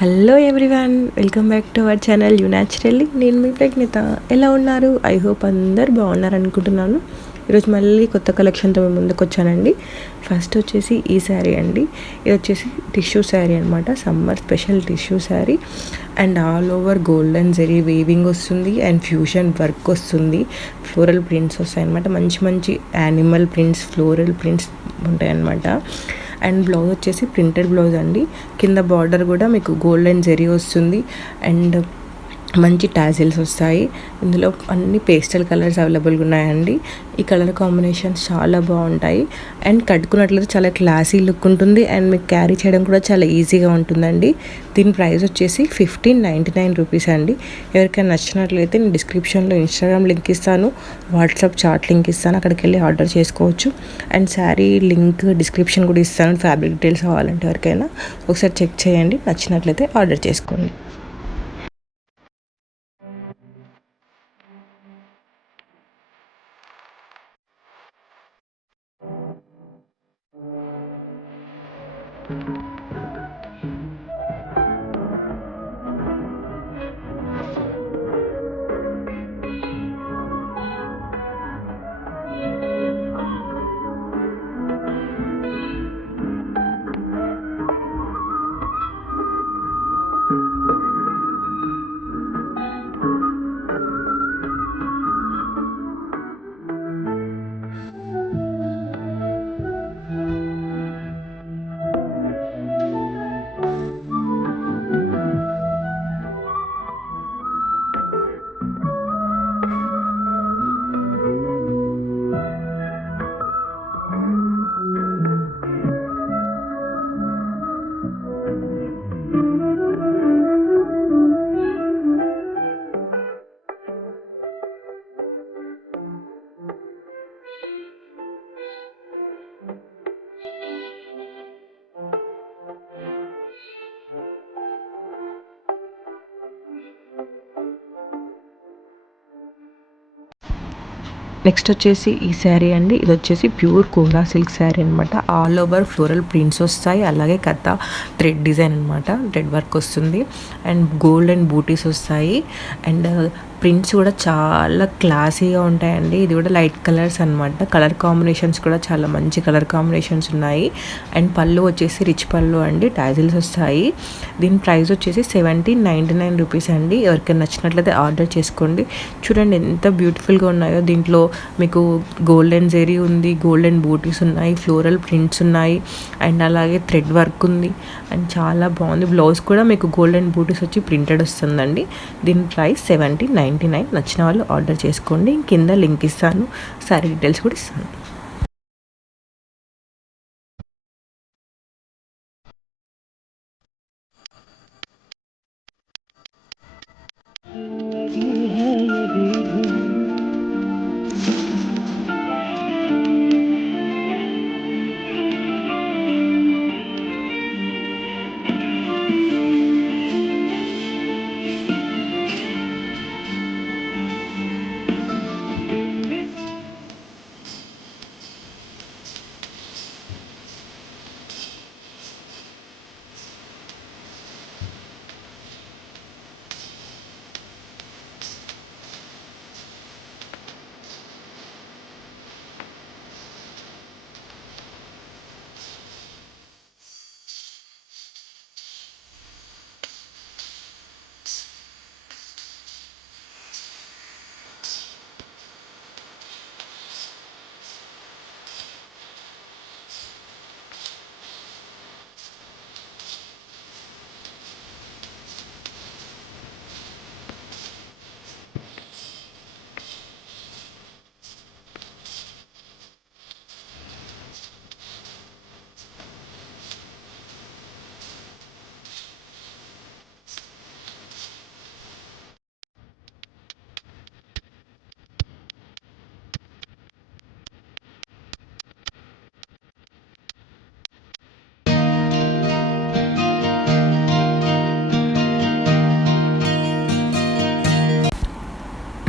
Hello everyone, welcome back to our channel you naturally. నేను మీ ప్రజ్ఞత. ఎలా ఉన్నారు? ఐ హోప్ అందరు బాగున్నారు అనుకుంటున్నాను. ఈరోజు మళ్ళీ కొత్త కలెక్షన్తో మేము ముందుకు వచ్చానండి. ఫస్ట్ వచ్చేసి ఈ శారీ అండి. ఇది వచ్చేసి టిష్యూ శారీ అనమాట, summer special tissue sari. And all over golden zari వీవింగ్ వస్తుంది అండ్ ఫ్యూషన్ వర్క్ వస్తుంది. ఫ్లోరల్ ప్రింట్స్ వస్తాయి అనమాట, మంచి మంచి యానిమల్ ప్రింట్స్, ఫ్లోరల్ ప్రింట్స్ ఉంటాయి అన్నమాట. అండ్ బ్లౌజ్ వచ్చేసి ప్రింటెడ్ బ్లౌజ్ అండి. కింద బార్డర్ కూడా మీకు గోల్డెన్ జరీ వస్తుంది అండ్ మంచి టాజిల్స్ వస్తాయి. ఇందులో అన్ని పేస్టల్ కలర్స్ అవైలబుల్గా ఉన్నాయండి. ఈ కలర్ కాంబినేషన్స్ చాలా బాగుంటాయి అండ్ కట్టుకున్నట్లయితే చాలా క్లాసీ లుక్ ఉంటుంది అండ్ మీకు క్యారీ చేయడం కూడా చాలా ఈజీగా ఉంటుందండి. దీని ప్రైస్ వచ్చేసి 1599 రూపీస్ అండి. ఎవరికైనా నచ్చినట్లయితే నేను డిస్క్రిప్షన్లో ఇన్స్టాగ్రామ్ లింక్ ఇస్తాను, వాట్సాప్ చాట్ లింక్ ఇస్తాను, అక్కడికి వెళ్ళి ఆర్డర్ చేసుకోవచ్చు. అండ్ శారీ లింక్ డిస్క్రిప్షన్ కూడా ఇస్తాను. ఫ్యాబ్రిక్ డీటెయిల్స్ కావాలంటే ఎవరికైనా ఒకసారి చెక్ చేయండి, నచ్చినట్లయితే ఆర్డర్ చేసుకోండి. నెక్స్ట్ వచ్చేసి ఈ శారీ అండి. ఇది వచ్చేసి ప్యూర్ కోరా సిల్క్ శారీ అనమాట. ఆల్ ఓవర్ ఫ్లోరల్ ప్రింట్స్ వస్తాయి, అలాగే కథ థ్రెడ్ డిజైన్ అనమాట, థ్రెడ్ వర్క్ వస్తుంది అండ్ గోల్డెన్ బూటీస్ వస్తాయి అండ్ ప్రింట్స్ కూడా చాలా క్లాసీగా ఉంటాయండి. ఇది కూడా లైట్ కలర్స్ అనమాట. కలర్ కాంబినేషన్స్ కూడా చాలా మంచి కలర్ కాంబినేషన్స్ ఉన్నాయి అండ్ పళ్ళు వచ్చేసి రిచ్ పళ్ళు అండి, టాజిల్స్ వస్తాయి. దీని ప్రైస్ వచ్చేసి 1799 రూపీస్ అండి. ఎవరికైనా నచ్చినట్లయితే ఆర్డర్ చేసుకోండి. చూడండి ఎంత బ్యూటిఫుల్గా ఉన్నాయో. దీంట్లో మీకు గోల్డెన్ జెరీ ఉంది, గోల్డెన్ బూటీస్ ఉన్నాయి, ఫ్లోరల్ ప్రింట్స్ ఉన్నాయి అండ్ అలాగే థ్రెడ్ వర్క్ ఉంది అండ్ చాలా బాగుంది. బ్లౌజ్ కూడా మీకు గోల్డెన్ బూటీస్ వచ్చి ప్రింటెడ్ వస్తుందండి. దీని ప్రైస్ 1799. నచ్చిన వాళ్ళు ఆర్డర్ చేసుకోండి. కింద లింక్ ఇస్తాను, సారీ డీటెయిల్స్ కూడా ఇస్తాను.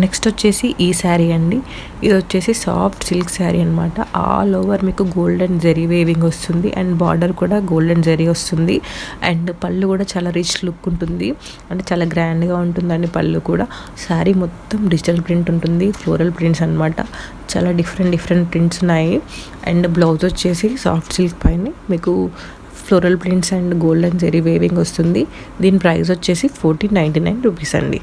నెక్స్ట్ వచ్చేసి ఈ శారీ అండి. ఇది వచ్చేసి సాఫ్ట్ సిల్క్ శారీ అనమాట. ఆల్ ఓవర్ మీకు గోల్డెన్ జెరీ వేవింగ్ వస్తుంది అండ్ బార్డర్ కూడా గోల్డెన్ జెరీ వస్తుంది. అండ్ పళ్ళు కూడా చాలా రిచ్ లుక్ ఉంటుంది, అంటే చాలా గ్రాండ్గా ఉంటుందండి పళ్ళు కూడా. శారీ మొత్తం డిజిటల్ ప్రింట్ ఉంటుంది, ఫ్లోరల్ ప్రింట్స్ అనమాట. చాలా డిఫరెంట్ ప్రింట్స్ ఉన్నాయి. అండ్ బ్లౌజ్ వచ్చేసి సాఫ్ట్ సిల్క్ పైన మీకు floral prints and golden zari weaving వస్తుంది. దీని ప్రైస్ వచ్చేసి 1499 రూపీస్ అండి.